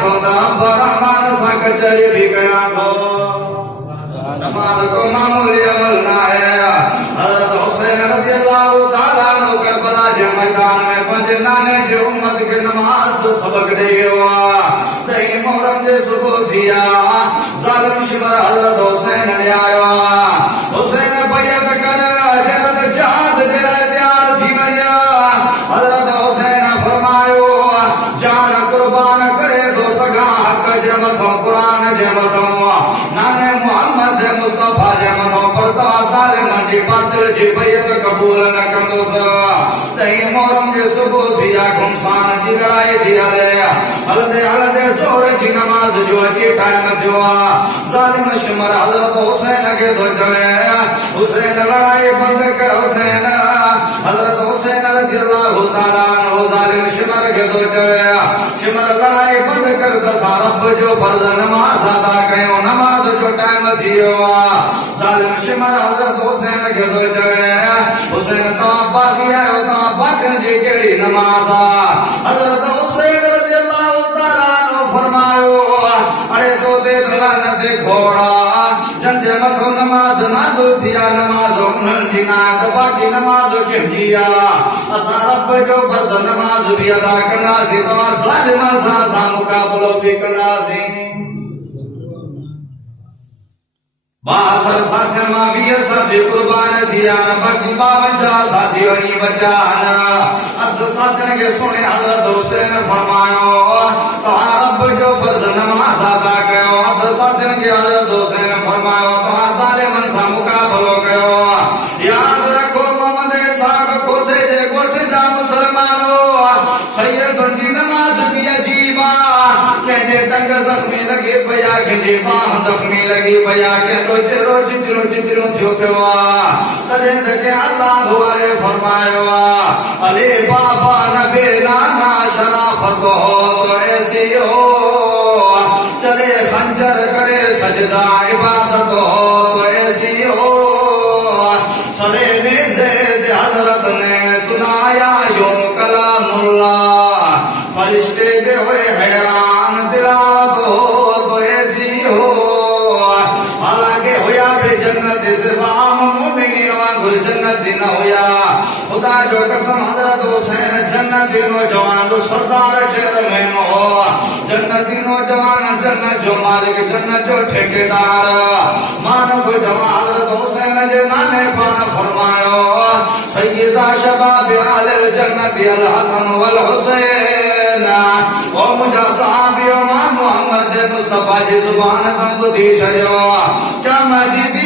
تھو رب رحمان سا کچری بھی کیا تھو نماز کو معمولی عمل نہ ہے حضرت حسین رضی اللہ تعالیٰ عنہ کربلا کے میدان میں پنج نانے جو امت کے نماز تو سبق دے گیا دہی محرم جے صبح تھیا ظالم شمر حضرت حسین نے آیا حسین بیعت کر جنت جہاد جرہ تیار تھی گیا حضرت حسین فرمایو جان قربان کرے تو سگا حق جمتوں قرآن جمتوں نانے محمد مصطفیٰ جمتوں پر تو ظالم جی باطل جی بیعت قبول نہ کندو سا دہی محرم جے صبح تھیا گھمسان جی لڑائی تھیا لے حلدے سور جی نماز جو اچھی ٹائم جو ظالم شمر حضرت حسین کے دو جوے حسین لڑائی بند کر حسین حضرت حسین رضی اللہ تعالیٰ عنہ ظالم شمر کے دو جوے شمر لڑائی بند کر دسا رب جو فرض نماز ادا کیوں نماز جو ٹائم تھیو ظالم شمر حضرت حسین کے دو جوے حسین تو باقی ہے تو باقی جی کیڑی نماز حضرت حسین رضی اللہ تعالیٰ عنہ فرمایو اڑے تو دے دلانت گھوڑا جن جے متھو نماز نازل تھیا نماز انہن جی نات باقی نماز کیوں جیا اسا رب جو فرض نماز بھی ادا کرنا سی تو ظالم سا مقابلو بھی کرنا سی بہتر ساتھ ماویہ ساتھ قربان تھیا باقی 52 ساتھی ونی بچانا عبد ساتھ کے سنے حضرت حسین فرمانو تو رب جو فرض نماز ادا کیو عبد ساتھ کے حضرت حسین فرمایا تو ظالمن سا مقابلو کیو یاد رکھو محمد ساگ کو سے جے گوٹھ جا مسلمانو سید ان کی نماز بھی عجیبا کہنے ٹنگ زخمی لگی پیا کہنے باہ زخمی لگی پیا کہ تو چلو جو پیوا تجھے دکھے اللہ دوارے فرمائیوا علی بابا نبی نانا شرافت ہو تو ایسی ہو چلے خنجر کرے سجدہ عبادت ہو تو ایسی ہو سرے نیزید حضرت نے سنایا یوں کلام اللہ فرشتے بے ہوئے حیران تلاوت ہو تو ایسی ہو حالانکہ ہویا بے جنت صرف عام مومنین وانگل جنت نہ ہویا خدا جو قسم حضرت حسین جنت نوجوان تو سردار چیئرمین ہو جنت نوجوان جنت جو مالک جنت جو ٹھیکیدار مانت جوان حضرت حسین جے نانے پانا فرمایو سیدہ شباب آل الجنت الحسن والحسین او مجھا صحابی امام محمد مصطفیٰ جی زبان تم بدھی چھڑیو کیا مجید